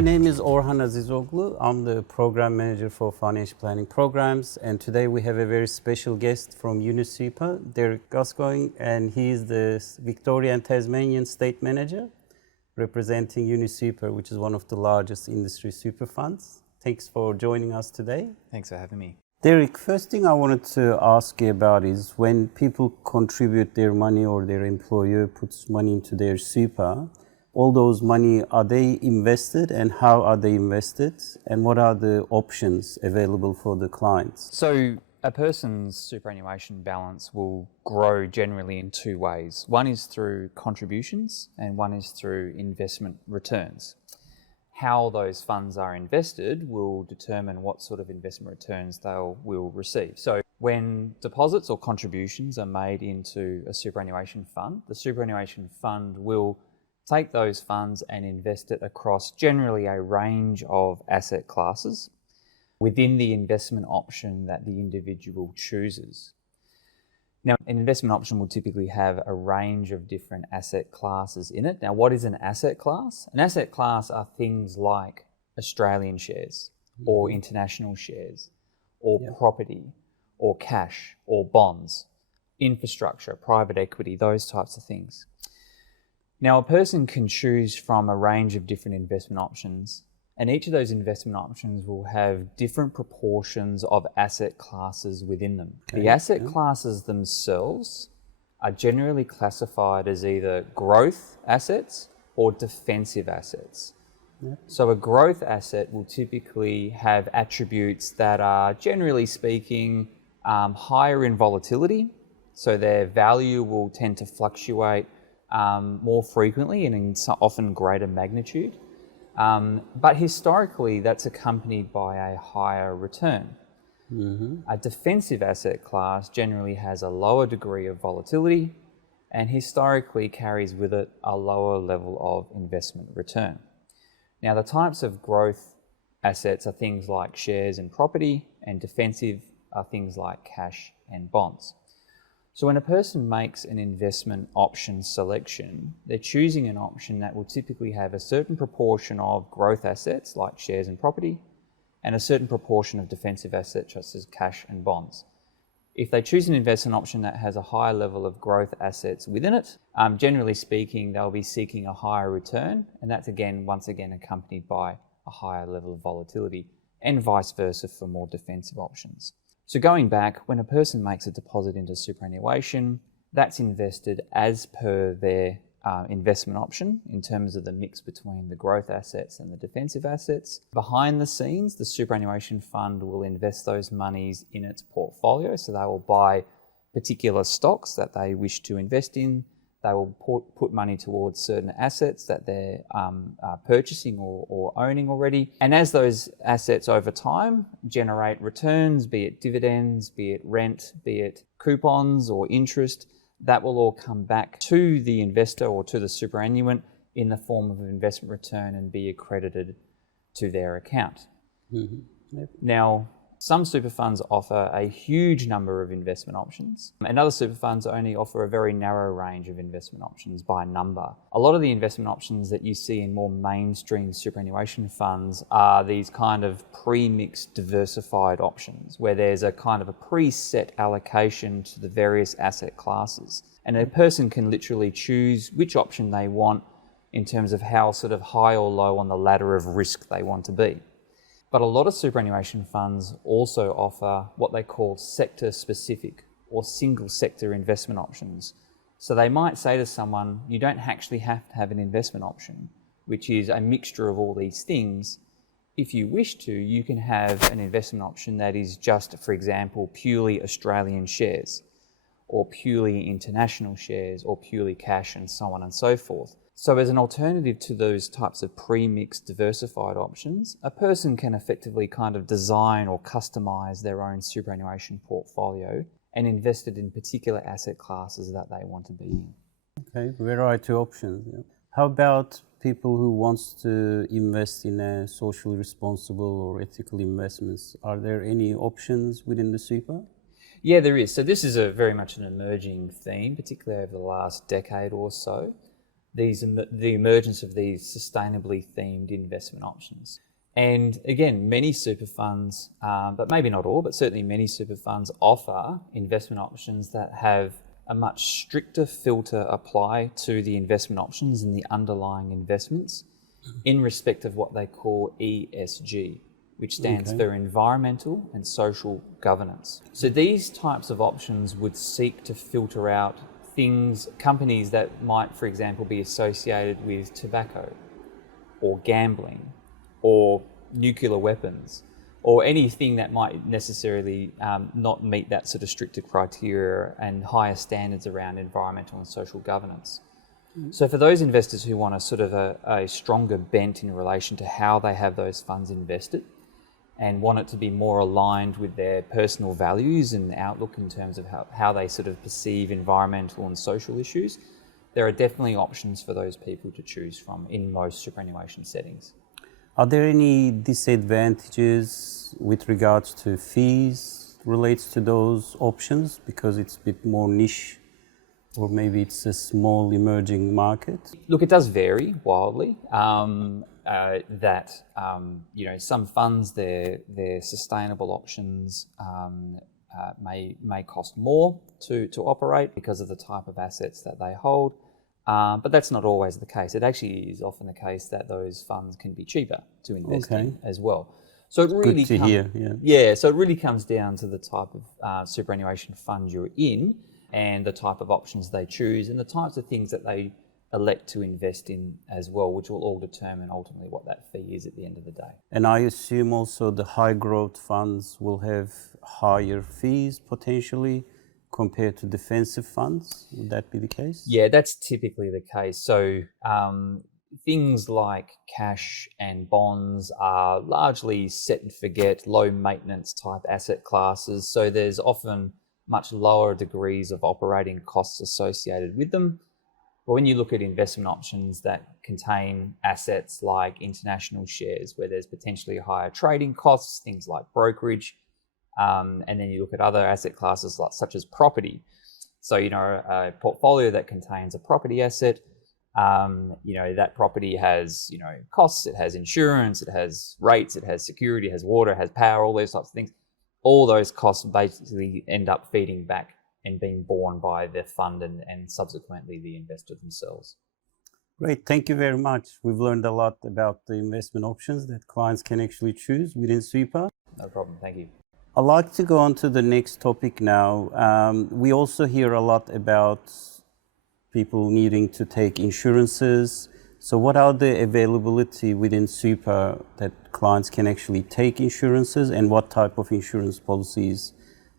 My name is Orhan Azizoglu. I'm the program manager for financial planning programs, and today we have a very special guest from UniSuper, Derek Gascoigne, and he is the Victoria and Tasmanian State Manager representing UniSuper, which is one of the largest industry super funds. Thanks for joining us today. Thanks for having me. Derek, first thing I wanted to ask you about is when people contribute their money or their employer puts money into their super, all those money, are they invested and how are they invested and what are the options available for the clients? So a person's superannuation balance will grow generally in two ways. One is through contributions and one is through investment returns. How those funds are invested will determine what sort of investment returns they will receive. So when deposits or contributions are made into a superannuation fund, the superannuation fund will take those funds and invest it across generally a range of asset classes within the investment option that the individual chooses. Now, an investment option will typically have a range of different asset classes in it. Now, what is an asset class? An asset class are things like Australian shares or international shares or property or cash or bonds, infrastructure, private equity, those types of things. Now, a person can choose from a range of different investment options, and each of those investment options will have different proportions of asset classes within them. The asset classes themselves are generally classified as either growth assets or defensive assets. So a growth asset will typically have attributes that are, generally speaking, higher in volatility, so their value will tend to fluctuate more frequently and in often greater magnitude. But historically, that's accompanied by a higher return. A defensive asset class generally has a lower degree of volatility and historically carries with it a lower level of investment return. Now, the types of growth assets are things like shares and property, and defensive are things like cash and bonds. So when a person makes an investment option selection, they're choosing an option that will typically have a certain proportion of growth assets like shares and property and a certain proportion of defensive assets such as cash and bonds. If they choose an investment option that has a higher level of growth assets within it, generally speaking, they'll be seeking a higher return, and that's once again accompanied by a higher level of volatility, and vice versa for more defensive options. So going back, when a person makes a deposit into superannuation, that's invested as per their investment option in terms of the mix between the growth assets and the defensive assets. Behind the scenes, the superannuation fund will invest those monies in its portfolio. So they will buy particular stocks that they wish to invest in. They will put money towards certain assets that they're purchasing or owning already. And as those assets over time generate returns, be it dividends, be it rent, be it coupons or interest, that will all come back to the investor or to the superannuant in the form of an investment return and be accredited to their account. Now, some super funds offer a huge number of investment options, and other super funds only offer a very narrow range of investment options by number. A lot of the investment options that you see in more mainstream superannuation funds are these kind of pre-mixed diversified options, where there's a kind of a preset allocation to the various asset classes. And a person can literally choose which option they want in terms of how sort of high or low on the ladder of risk they want to be. But a lot of superannuation funds also offer what they call sector-specific or single-sector investment options. So they might say to someone, you don't actually have to have an investment option, which is a mixture of all these things. If you wish to, you can have an investment option that is just, for example, purely Australian shares, or purely international shares, or purely cash, and so on and so forth. So as an alternative to those types of pre-mixed diversified options, a person can effectively kind of design or customize their own superannuation portfolio and invest it in particular asset classes that they want to be in. Okay, variety of options. How about people who wants to invest in a socially responsible or ethical investments? Are there any options within the super? Yeah, there is. So this is very much an emerging theme, particularly over the last decade or so. the emergence of these sustainably themed investment options. And again, many super funds, but maybe not all, but certainly many super funds offer investment options that have a much stricter filter apply to the investment options and the underlying investments in respect of what they call ESG, which stands for environmental and social governance. So these types of options would seek to filter out companies that might, for example, be associated with tobacco or gambling or nuclear weapons or anything that might necessarily not meet that sort of stricter criteria and higher standards around environmental and social governance. So for those investors who want a sort of a stronger bent in relation to how they have those funds invested and want it to be more aligned with their personal values and outlook in terms of how they sort of perceive environmental and social issues, there are definitely options for those people to choose from in most superannuation settings. Are there any disadvantages with regards to fees relates to those options because it's a bit more niche, or maybe it's a small emerging market? Look, it does vary wildly. Some funds, their sustainable options may cost more to operate because of the type of assets that they hold. But that's not always the case. It actually is often the case that those funds can be cheaper to invest in as well. So it really Good to hear, so it really comes down to the type of superannuation fund you're in and the type of options they choose and the types of things that they elect to invest in as well, which will all determine ultimately what that fee is at the end of the day. And I assume also the high growth funds will have higher fees potentially compared to defensive funds. Would that be the case? Yeah, that's typically the case. So things like cash and bonds are largely set and forget, low maintenance type asset classes. So there's often much lower degrees of operating costs associated with them. But when you look at investment options that contain assets like international shares, where there's potentially higher trading costs, things like brokerage, and then you look at other asset classes such as property. So, a portfolio that contains a property asset, that property has, costs, it has insurance, it has rates, it has security, it has water, it has power, all those types of things. All those costs basically end up feeding back and being borne by the fund and subsequently the investor themselves. Great, thank you very much. We've learned a lot about the investment options that clients can actually choose within Super. No problem, thank you. I'd like to go on to the next topic now. We also hear a lot about people needing to take insurances. So what are the availability within Super that clients can actually take insurances and what type of insurance policies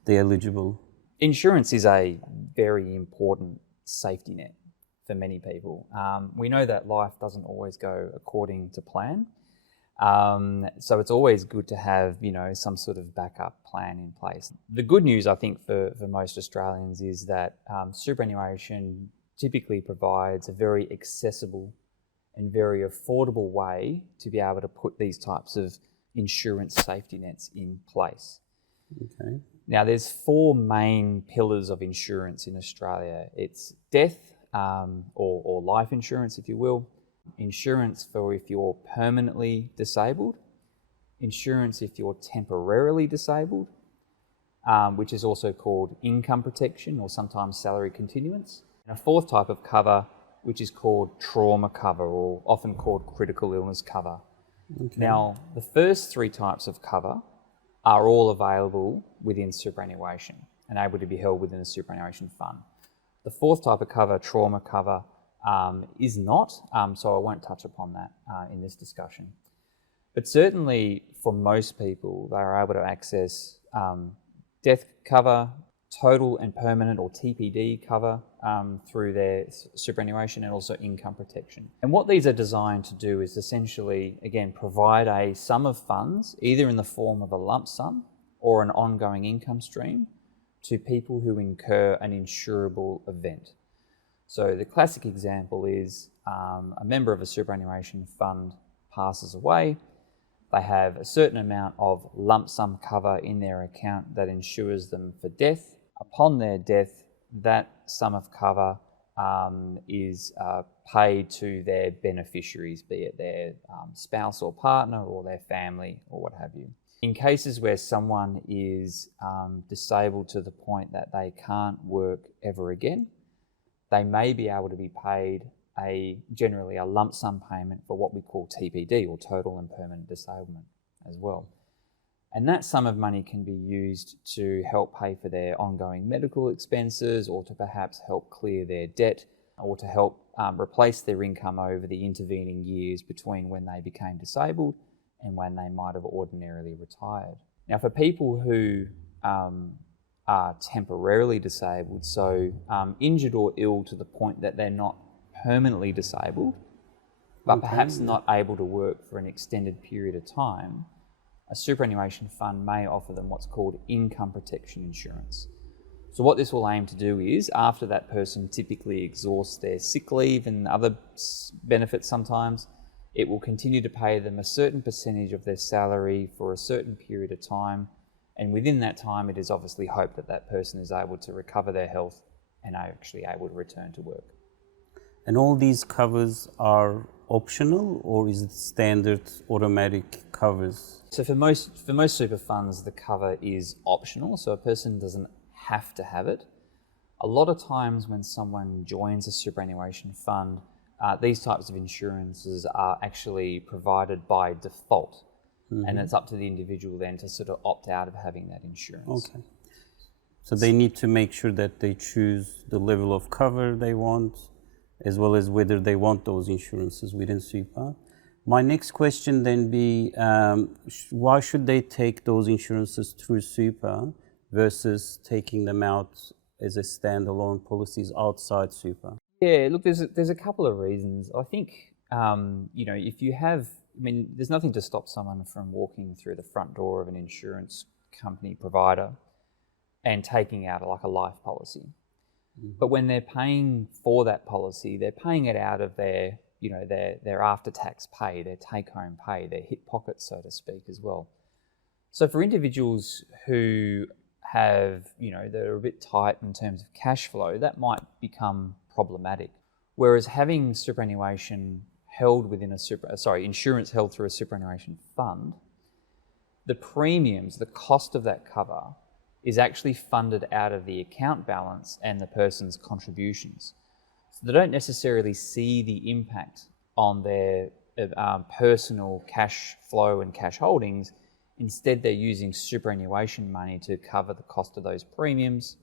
they're eligible? Insurance is a very important safety net for many people. We know that life doesn't always go according to plan. So it's always good to have, some sort of backup plan in place. The good news, I think, for most Australians is that superannuation typically provides a very accessible and very affordable way to be able to put these types of insurance safety nets in place. Okay. Now, there's 4 main pillars of insurance in Australia. It's death or life insurance, if you will, insurance for if you're permanently disabled, insurance if you're temporarily disabled, which is also called income protection or sometimes salary continuance, and a 4th type of cover, which is called trauma cover or often called critical illness cover. Okay. Now, the first 3 types of cover are all available within superannuation and able to be held within a superannuation fund. The 4th type of cover, trauma cover, is not, so I won't touch upon that in this discussion. But certainly for most people, they are able to access death cover, total and permanent or TPD cover through their superannuation and also income protection. And what these are designed to do is essentially, again, provide a sum of funds, either in the form of a lump sum or an ongoing income stream to people who incur an insurable event. So the classic example is a member of a superannuation fund passes away. They have a certain amount of lump sum cover in their account that insures them for death. Upon their death, that sum of cover is paid to their beneficiaries, be it their spouse or partner or their family or what have you. In cases where someone is disabled to the point that they can't work ever again, they may be able to be paid generally a lump sum payment for what we call TPD, or total and permanent disablement, as well. And that sum of money can be used to help pay for their ongoing medical expenses, or to perhaps help clear their debt, or to help replace their income over the intervening years between when they became disabled and when they might have ordinarily retired. Now, for people who are temporarily disabled, so injured or ill to the point that they're not permanently disabled, but perhaps not able to work for an extended period of time, a superannuation fund may offer them what's called income protection insurance. So what this will aim to do is, after that person typically exhausts their sick leave and other benefits sometimes, it will continue to pay them a certain percentage of their salary for a certain period of time. And within that time, it is obviously hoped that that person is able to recover their health and are actually able to return to work. And all these covers are optional, or is it standard automatic covers? So for most super funds, the cover is optional, so a person doesn't have to have it. A lot of times when someone joins a superannuation fund, these types of insurances are actually provided by default. And it's up to the individual then to sort of opt out of having that insurance. Okay. So they need to make sure that they choose the level of cover they want, as well as whether they want those insurances within super. My next question then be, why should they take those insurances through super versus taking them out as a standalone policies outside super? Yeah, look, there's a couple of reasons. I think, if you have, there's nothing to stop someone from walking through the front door of an insurance company provider and taking out like a life policy. But when they're paying for that policy, they're paying it out of their after-tax pay, their take-home pay, their hip pocket, so to speak, as well. So for individuals who have, they're a bit tight in terms of cash flow, that might become problematic. Whereas having superannuation held within insurance held through a superannuation fund, the premiums, the cost of that cover is actually funded out of the account balance and the person's contributions. So they don't necessarily see the impact on their personal cash flow and cash holdings. Instead, they're using superannuation money to cover the cost of those premiums,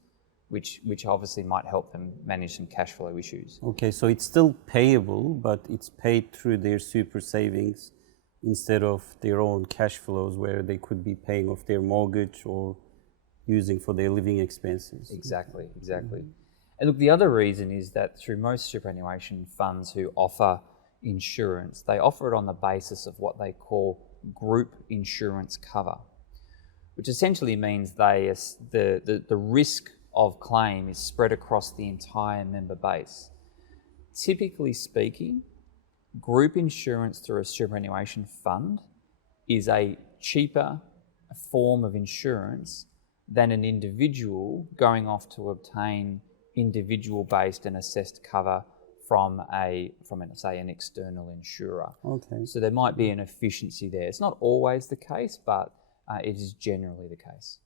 which obviously might help them manage some cash flow issues. Okay, so it's still payable, but it's paid through their super savings instead of their own cash flows, where they could be paying off their mortgage or using for their living expenses. Exactly. And look, the other reason is that through most superannuation funds who offer insurance, they offer it on the basis of what they call group insurance cover, which essentially means the risk of claim is spread across the entire member base. Typically speaking, group insurance through a superannuation fund is a cheaper form of insurance than an individual going off to obtain individual-based and assessed cover from say an external insurer. Okay. So there might be an efficiency there. It's not always the case, but it is generally the case.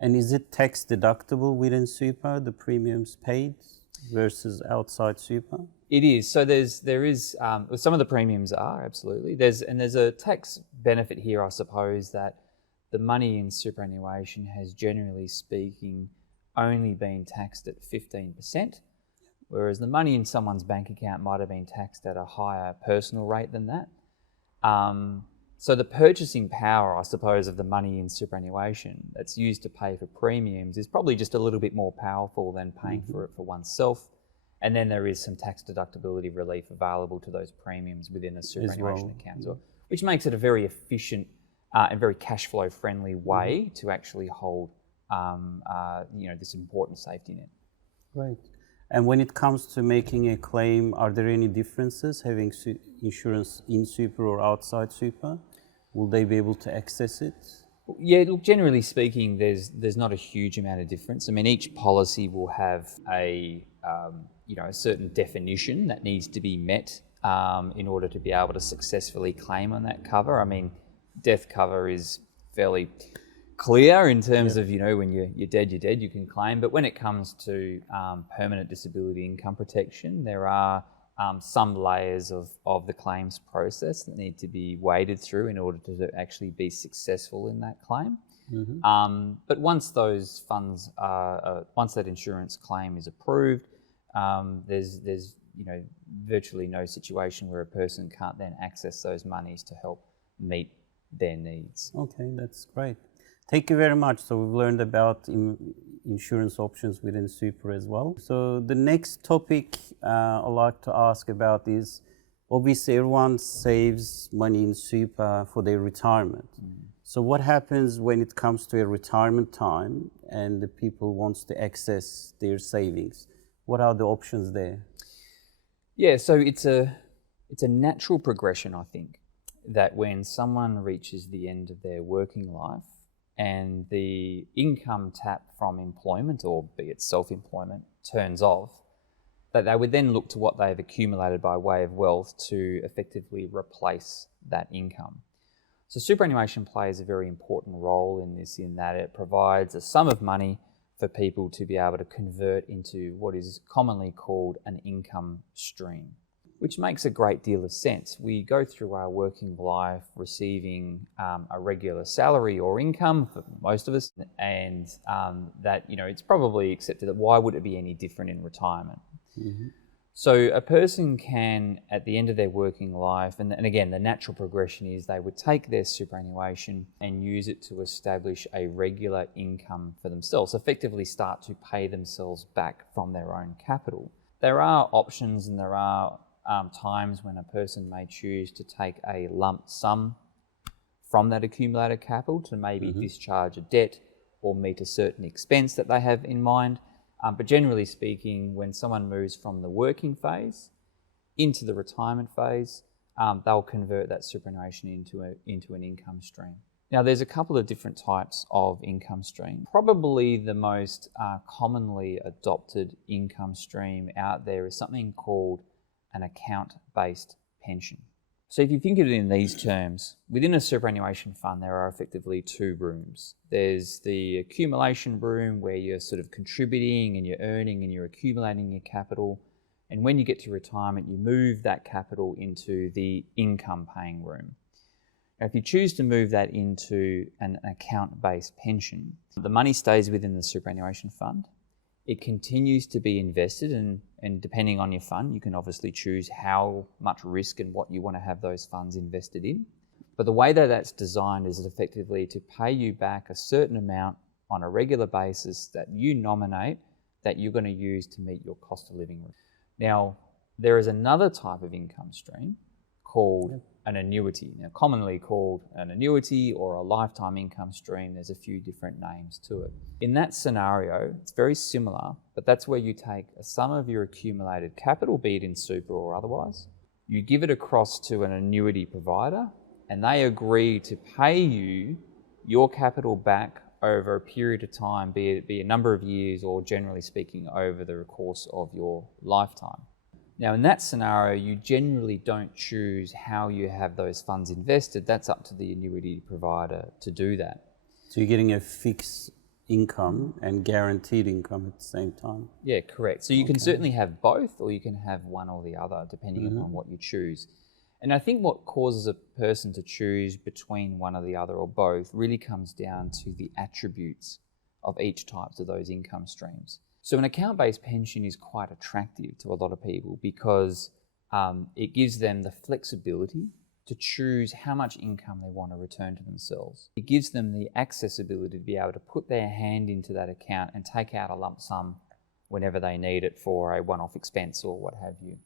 And is it tax deductible within super, the premiums paid versus outside super? It is. So there is some of the premiums are absolutely. There's a tax benefit here, I suppose, that the money in superannuation has, generally speaking, only been taxed at 15%, whereas the money in someone's bank account might have been taxed at a higher personal rate than that. So the purchasing power, I suppose, of the money in superannuation that's used to pay for premiums is probably just a little bit more powerful than paying for it for oneself. And then there is some tax deductibility relief available to those premiums within a superannuation account as well, which makes it a very efficient and very cash flow friendly way to actually hold this important safety net. Right. And when it comes to making a claim, are there any differences having insurance in super or outside super? Will they be able to access it? Yeah, look, generally speaking, there's not a huge amount of difference. Each policy will have a a certain definition that needs to be met in order to be able to successfully claim on that cover. I mean, death cover is fairly clear in terms of, when you're dead, you can claim. But when it comes to permanent disability income protection, there are some layers of the claims process that need to be waded through in order to actually be successful in that claim. But once those funds once that insurance claim is approved, there's virtually no situation where a person can't then access those monies to help meet their needs. Okay, that's great. Thank you very much. So we've learned about insurance options within Super as well. So the next topic I'd like to ask about is, obviously everyone saves money in Super for their retirement. So what happens when it comes to a retirement time and the people wants to access their savings? What are the options there? Yeah, so it's a natural progression, I think, that when someone reaches the end of their working life and the income tap from employment, or be it self-employment, turns off, that they would then look to what they've accumulated by way of wealth to effectively replace that income. So superannuation plays a very important role in this, in that it provides a sum of money for people to be able to convert into what is commonly called an income stream, which makes a great deal of sense. We go through our working life receiving a regular salary or income for most of us, and that it's probably accepted that why would it be any different in retirement? So a person can, at the end of their working life, and again, the natural progression is they would take their superannuation and use it to establish a regular income for themselves, effectively start to pay themselves back from their own capital. There are options and there are times when a person may choose to take a lump sum from that accumulated capital to maybe discharge a debt or meet a certain expense that they have in mind. But generally speaking, when someone moves from the working phase into the retirement phase, they'll convert that superannuation into an income stream. Now, there's a couple of different types of income stream. Probably the most commonly adopted income stream out there is something called an account-based pension. So if you think of it in these terms, within a superannuation fund, there are effectively two rooms. There's the accumulation room where you're sort of contributing and you're earning and you're accumulating your capital. And when you get to retirement, you move that capital into the income paying room. Now, if you choose to move that into an account-based pension, the money stays within the superannuation fund. It continues to be invested, and depending on your fund, you can obviously choose how much risk and what you want to have those funds invested in. But the way that that's designed is effectively to pay you back a certain amount on a regular basis that you nominate that you're going to use to meet your cost of living. Now, there is another type of income stream called an annuity. Now, commonly called an annuity or a lifetime income stream, there's a few different names to it. In that scenario, it's very similar, but that's where you take a sum of your accumulated capital, be it in super or otherwise, you give it across to an annuity provider, and they agree to pay you your capital back over a period of time, be it a number of years or generally speaking over the course of your lifetime. Now, in that scenario, you generally don't choose how you have those funds invested. That's up to the annuity provider to do that. So you're getting a fixed income and guaranteed income at the same time? Yeah, correct. So you can certainly have both, or you can have one or the other, depending upon what you choose. And I think what causes a person to choose between one or the other or both really comes down to the attributes of each type of those income streams. So an account-based pension is quite attractive to a lot of people because it gives them the flexibility to choose how much income they want to return to themselves. It gives them the accessibility to be able to put their hand into that account and take out a lump sum whenever they need it for a one-off expense or what have you.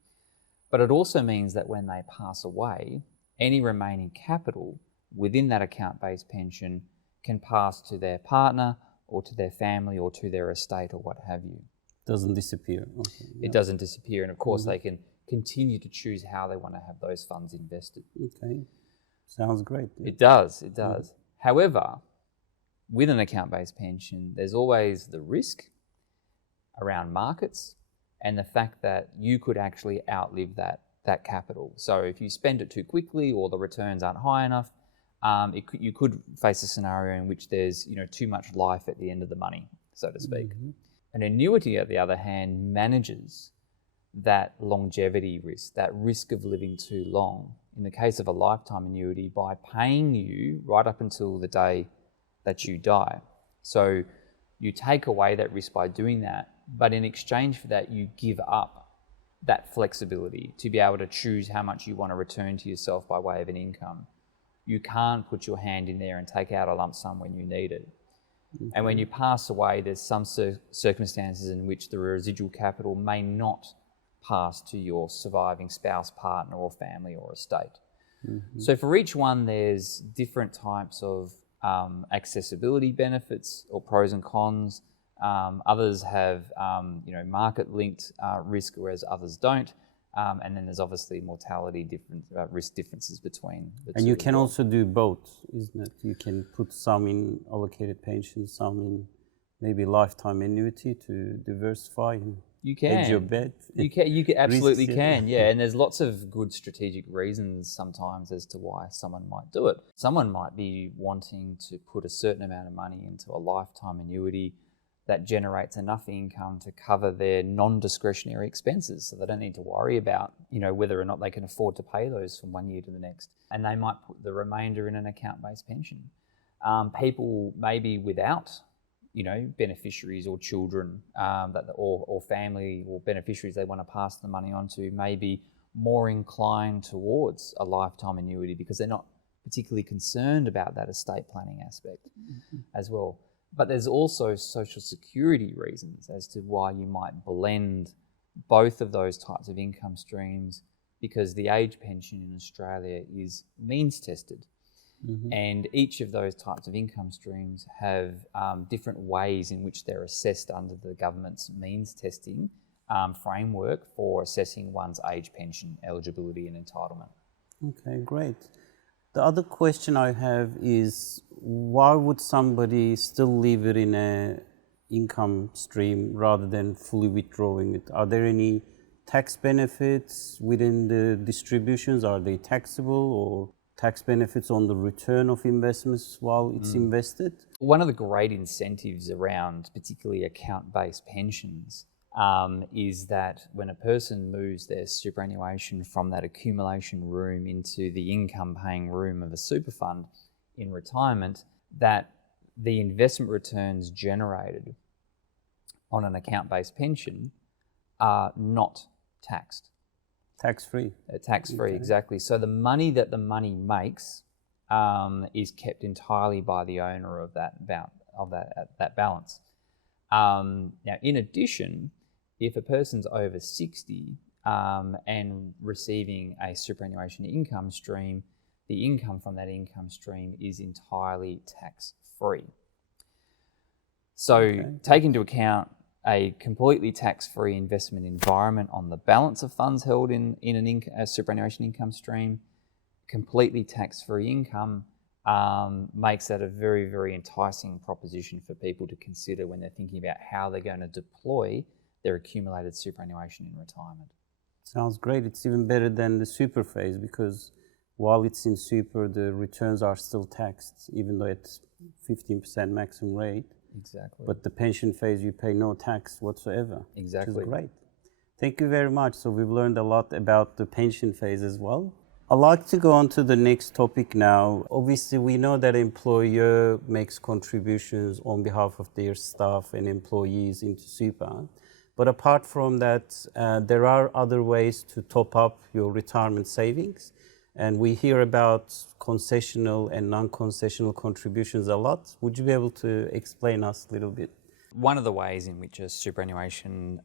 But it also means that when they pass away, any remaining capital within that account-based pension can pass to their partner or to their family or to their estate or what have you. Doesn't disappear. It doesn't disappear, and of course they can continue to choose how they want to have those funds invested. Okay, sounds great. Yeah. It does. However, with an account-based pension, there's always the risk around markets and the fact that you could actually outlive that capital. So if you spend it too quickly or the returns aren't high enough, you could face a scenario in which there's too much life at the end of the money, so to speak. Mm-hmm. An annuity, at the other hand, manages that longevity risk, that risk of living too long. In the case of a lifetime annuity, by paying you right up until the day that you die. So you take away that risk by doing that, but in exchange for that, you give up that flexibility to be able to choose how much you want to return to yourself by way of an income. You can't put your hand in there and take out a lump sum when you need it. Okay. And when you pass away, there's some circumstances in which the residual capital may not pass to your surviving spouse, partner, or family or estate. Mm-hmm. So for each one, there's different types of accessibility benefits or pros and cons. Others have market-linked risk, whereas others don't. And then there's obviously mortality risk differences between the two. And you can also do both, isn't it? You can put some in allocated pension, some in maybe lifetime annuity to diversify and hedge your bet. You can absolutely can, yeah. And there's lots of good strategic reasons sometimes as to why someone might do it. Someone might be wanting to put a certain amount of money into a lifetime annuity that generates enough income to cover their non-discretionary expenses, so they don't need to worry about whether or not they can afford to pay those from one year to the next. And they might put the remainder in an account-based pension. People maybe without beneficiaries or children or family or beneficiaries they want to pass the money on to, may be more inclined towards a lifetime annuity because they're not particularly concerned about that estate planning aspect as well. But there's also social security reasons as to why you might blend both of those types of income streams, because the age pension in Australia is means tested. Mm-hmm. And each of those types of income streams have different ways in which they're assessed under the government's means testing framework for assessing one's age pension eligibility and entitlement. Okay, great. The other question I have is, why would somebody still leave it in an income stream rather than fully withdrawing it? Are there any tax benefits within the distributions? Are they taxable, or tax benefits on the return of investments while it's invested? One of the great incentives around particularly account-based pensions is that when a person moves their superannuation from that accumulation room into the income-paying room of a super fund in retirement, that the investment returns generated on an account-based pension are not taxed. Tax-free. Tax-free, okay. Exactly. So the money that the money makes is kept entirely by the owner of that balance. Now, in addition, if a person's over 60 and receiving a superannuation income stream, the income from that income stream is entirely tax-free. So take into account a completely tax-free investment environment on the balance of funds held in a superannuation income stream. Completely tax-free income makes that a very, very enticing proposition for people to consider when they're thinking about how they're going to deploy their accumulated superannuation in retirement. Sounds great. It's even better than the super phase, because while it's in super, the returns are still taxed, even though it's 15% maximum rate. Exactly. But the pension phase, you pay no tax whatsoever. Exactly. Which is great. Thank you very much. So we've learned a lot about the pension phase as well. I'd like to go on to the next topic now. Obviously, we know that employer makes contributions on behalf of their staff and employees into super. But apart from that, there are other ways to top up your retirement savings. And we hear about concessional and non-concessional contributions a lot. Would you be able to explain us a little bit? One of the ways in which a superannuation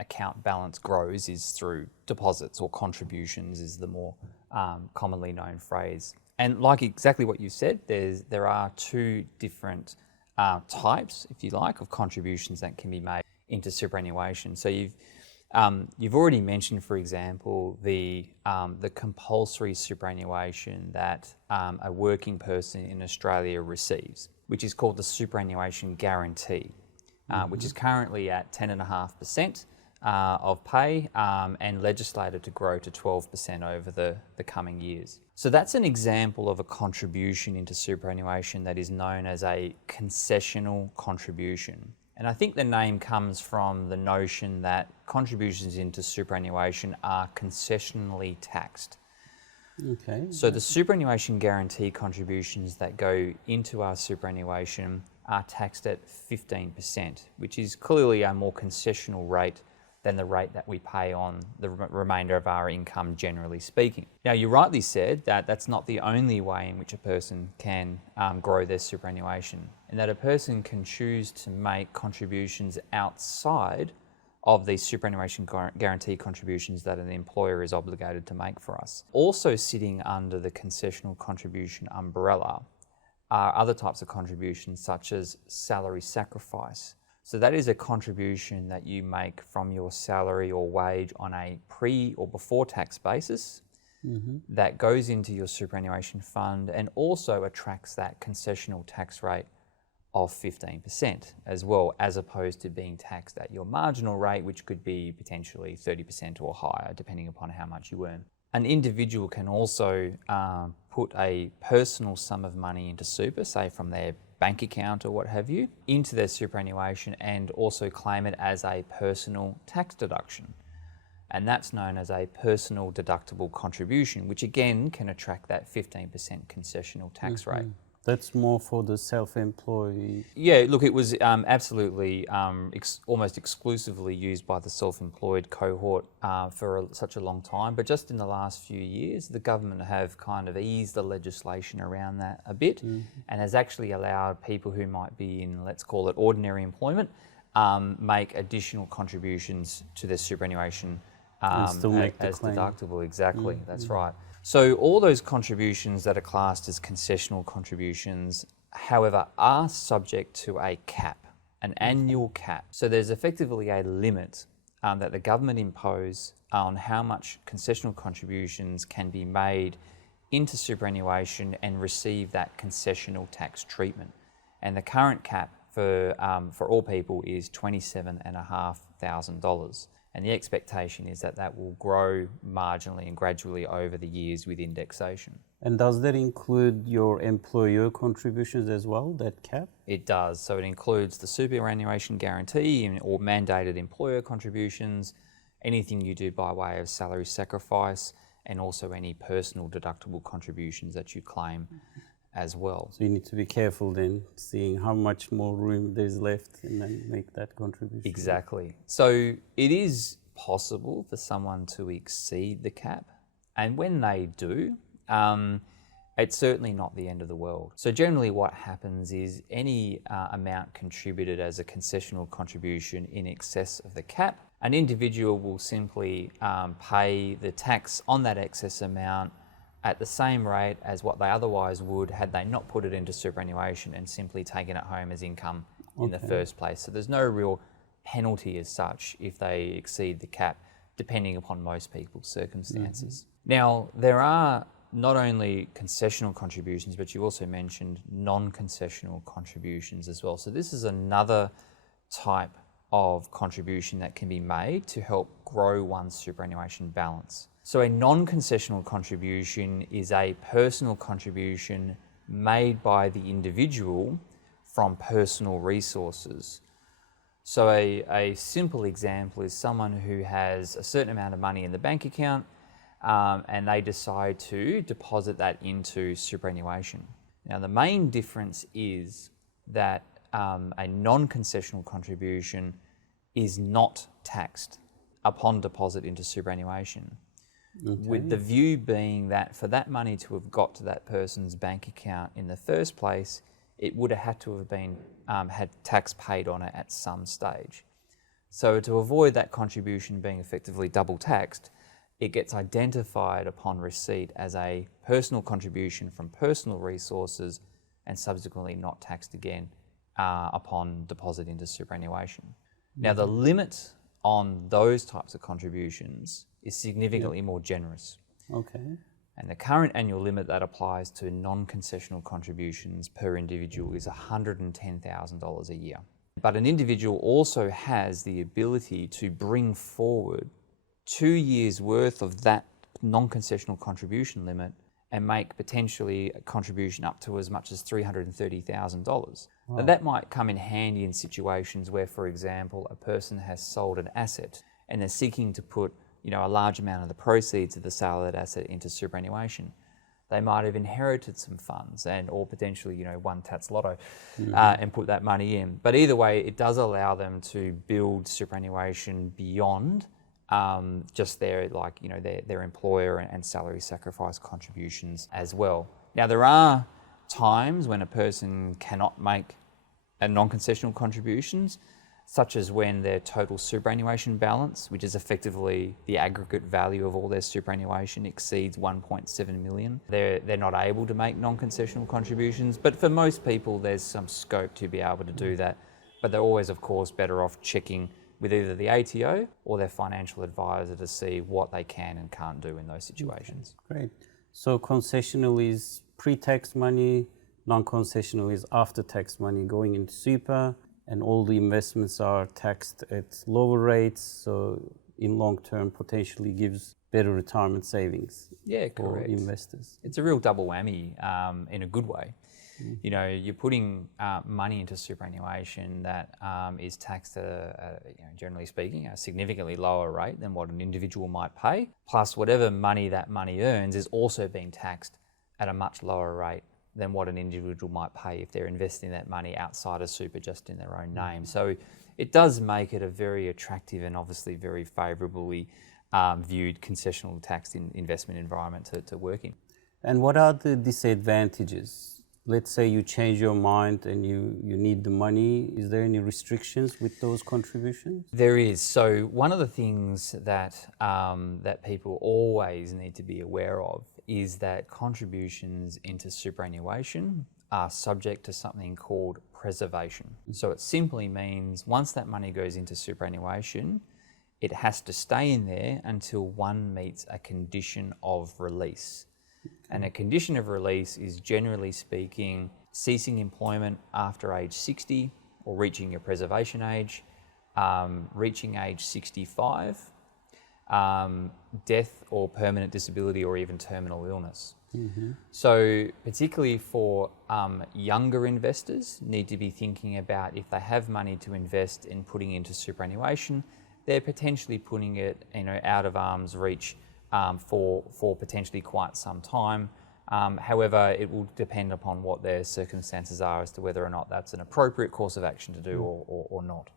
account balance grows is through deposits, or contributions is the more commonly known phrase. And like exactly what you said, there are two different types, if you like, of contributions that can be made into superannuation. So you've already mentioned, for example, the compulsory superannuation that a working person in Australia receives, which is called the superannuation guarantee, which is currently at 10.5% of pay and legislated to grow to 12% over the coming years. So that's an example of a contribution into superannuation that is known as a concessional contribution. And I think the name comes from the notion that contributions into superannuation are concessionally taxed. Okay. So the superannuation guarantee contributions that go into our superannuation are taxed at 15%, which is clearly a more concessional rate than the rate that we pay on the remainder of our income, generally speaking. Now, you rightly said that that's not the only way in which a person can grow their superannuation, and that a person can choose to make contributions outside of these superannuation guarantee contributions that an employer is obligated to make for us. Also sitting under the concessional contribution umbrella are other types of contributions such as salary sacrifice. So that is a contribution that you make from your salary or wage on a pre or before tax basis that goes into your superannuation fund and also attracts that concessional tax rate of 15% as well, as opposed to being taxed at your marginal rate, which could be potentially 30% or higher, depending upon how much you earn. An individual can also put a personal sum of money into super, say from their bank account or what have you, into their superannuation and also claim it as a personal tax deduction. And that's known as a personal deductible contribution, which again can attract that 15% concessional tax rate. That's more for the self-employed. Yeah, look, it was absolutely almost exclusively used by the self-employed cohort for such a long time. But just in the last few years, the government have kind of eased the legislation around that a bit and has actually allowed people who might be in, let's call it ordinary employment, make additional contributions to their superannuation And still make the as claim. deductible. Exactly, that's right. So all those contributions that are classed as concessional contributions, however, are subject to a cap, an annual cap. So there's effectively a limit that the government impose on how much concessional contributions can be made into superannuation and receive that concessional tax treatment. And the current cap for all people is $27,500. And the expectation is that that will grow marginally and gradually over the years with indexation. And does that include your employer contributions as well, that cap? It does. So it includes the superannuation guarantee or mandated employer contributions, anything you do by way of salary sacrifice, and also any personal deductible contributions that you claim as well. So you need to be careful then, seeing how much more room there's left and then make that contribution. Exactly. So it is possible for someone to exceed the cap. And when they do, it's certainly not the end of the world. So generally what happens is any amount contributed as a concessional contribution in excess of the cap, an individual will simply pay the tax on that excess amount at the same rate as what they otherwise would had they not put it into superannuation and simply taken it home as income in the first place. So there's no real penalty as such if they exceed the cap, depending upon most people's circumstances. Now, there are not only concessional contributions, but you also mentioned non-concessional contributions as well. So this is another type of contribution that can be made to help grow one's superannuation balance. So a non-concessional contribution is a personal contribution made by the individual from personal resources. So a simple example is someone who has a certain amount of money in the bank account and they decide to deposit that into superannuation. Now the main difference is that a non-concessional contribution is not taxed upon deposit into superannuation. With the view being that for that money to have got to that person's bank account in the first place, it would have had to have been had tax paid on it at some stage. So to avoid that contribution being effectively double taxed, it gets identified upon receipt as a personal contribution from personal resources and subsequently not taxed again upon deposit into superannuation. Now the limit on those types of contributions is significantly more generous. Okay. And the current annual limit that applies to non-concessional contributions per individual is $110,000 a year. But an individual also has the ability to bring forward 2 years worth of that non-concessional contribution limit and make potentially a contribution up to as much as $330,000. Wow. Now, that might come in handy in situations where, for example, a person has sold an asset and they're seeking to put a large amount of the proceeds of the sale of that asset into superannuation. They might have inherited some funds or potentially, won Tats Lotto and put that money in. But either way, it does allow them to build superannuation beyond just their employer and salary sacrifice contributions as well. Now, there are times when a person cannot make a non-concessional contributions, such as when their total superannuation balance, which is effectively the aggregate value of all their superannuation, exceeds 1.7 million. They're not able to make non-concessional contributions, but for most people there's some scope to be able to do that. But they're always, of course, better off checking with either the ATO or their financial advisor to see what they can and can't do in those situations. Okay, great. So concessional is pre-tax money, non-concessional is after-tax money going into super, and all the investments are taxed at lower rates, so in long term potentially gives better retirement savings for investors. It's a real double whammy in a good way. You're putting money into superannuation that is taxed at generally speaking, a significantly lower rate than what an individual might pay, plus whatever money that money earns is also being taxed at a much lower rate than what an individual might pay if they're investing that money outside of super just in their own name. So it does make it a very attractive and obviously very favourably viewed concessional tax investment environment to work in. And what are the disadvantages? Let's say you change your mind and you need the money. Is there any restrictions with those contributions? There is. So one of the things that that people always need to be aware of is that contributions into superannuation are subject to something called preservation. So it simply means once that money goes into superannuation, it has to stay in there until one meets a condition of release. And a condition of release is, generally speaking, ceasing employment after age 60 or reaching your preservation age, reaching age 65, death or permanent disability or even terminal illness. So particularly for younger investors, need to be thinking about if they have money to invest in putting into superannuation, they're potentially putting it out of arm's reach for potentially quite some time. However, it will depend upon what their circumstances are as to whether or not that's an appropriate course of action to do or not.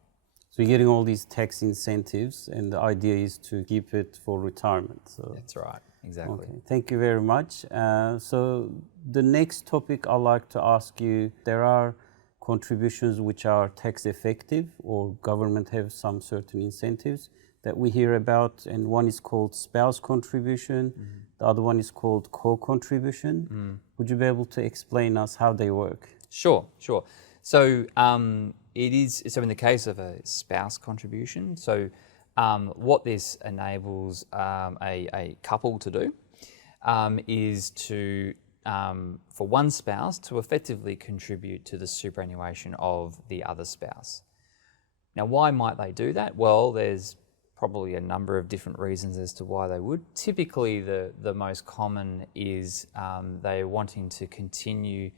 So you're getting all these tax incentives, and the idea is to keep it for retirement. So that's right, exactly. Okay, thank you very much. So the next topic I'd like to ask you, there are contributions which are tax effective or government have some certain incentives that we hear about, and one is called spouse contribution, the other one is called co-contribution. Would you be able to explain us how they work? Sure. So it is, so in the case of a spouse contribution, so what this enables a couple to do is to, for one spouse to effectively contribute to the superannuation of the other spouse. Now, why might they do that? Well, there's probably a number of different reasons as to why they would. Typically, the most common is they're wanting to continue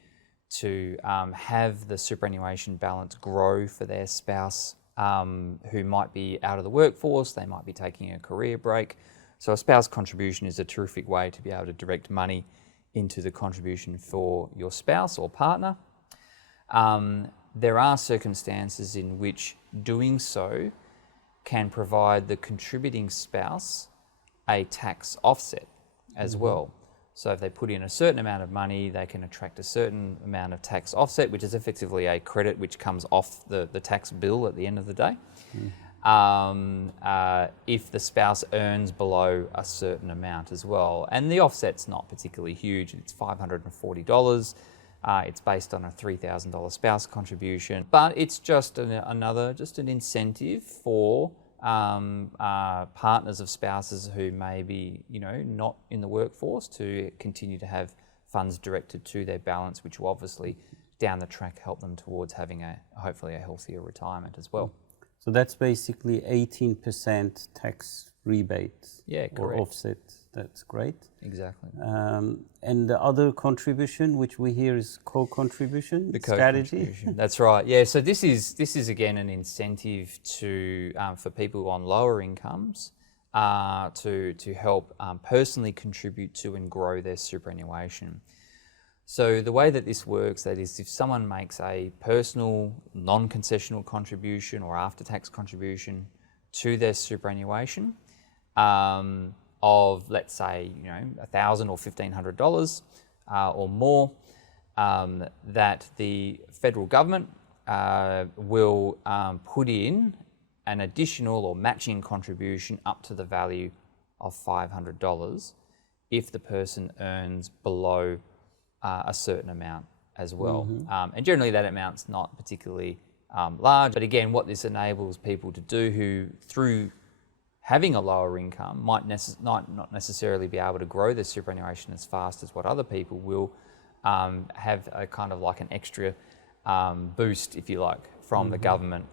to have the superannuation balance grow for their spouse who might be out of the workforce, they might be taking a career break. So a spouse contribution is a terrific way to be able to direct money into the contribution for your spouse or partner. There are circumstances in which doing so can provide the contributing spouse a tax offset as well. So if they put in a certain amount of money, they can attract a certain amount of tax offset, which is effectively a credit which comes off the tax bill at the end of the day. If the spouse earns below a certain amount as well. And the offset's not particularly huge, it's $540. It's based on a $3,000 spouse contribution, but it's just an incentive for partners of spouses who may be, not in the workforce to continue to have funds directed to their balance, which will obviously down the track help them towards having hopefully a healthier retirement as well. So that's basically 18% tax rebate or offset. That's great. Exactly. And the other contribution, which we hear is co-contribution strategy. That's right. Yeah. So this is again an incentive for people on lower incomes to help personally contribute to and grow their superannuation. So the way that this works, that is, if someone makes a personal, non-concessional contribution or after-tax contribution to their superannuation of, let's say, $1,000 or $1,500 or more, that the federal government will put in an additional or matching contribution up to the value of $500 if the person earns below a certain amount as well. And generally that amount's not particularly large, but again, what this enables people to do who, through having a lower income, might not necessarily be able to grow their superannuation as fast as what other people will, have a kind of like an extra boost, if you like, from the government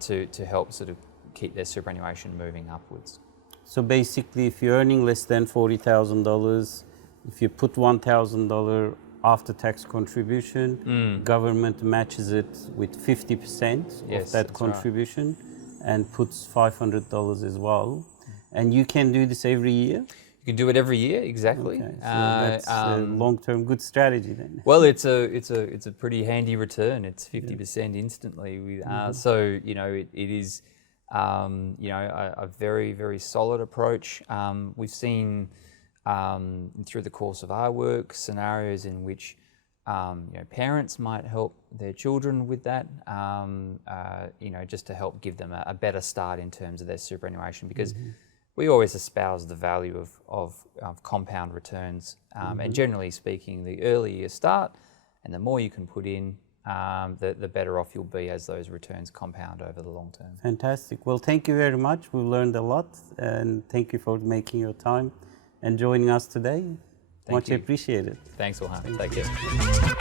to help sort of keep their superannuation moving upwards. So basically, if you're earning less than $40,000, if you put $1,000 after-tax contribution, government matches it with 50% of that contribution and puts $500 as well. And you can do this every year? You can do it every year, exactly. Okay, so that's a long-term good strategy then. Well, it's a pretty handy return. It's 50% instantly. So it is a very, very solid approach. We've seen through the course of our work scenarios in which parents might help their children with that, just to help give them a better start in terms of their superannuation, because we always espouse the value of compound returns, and generally speaking, the earlier you start and the more you can put in, the better off you'll be as those returns compound over the long term. Fantastic. Well, thank you very much. We've learned a lot, and thank you for making your time and joining us today. Much appreciated. Thanks, Orhan. Take care.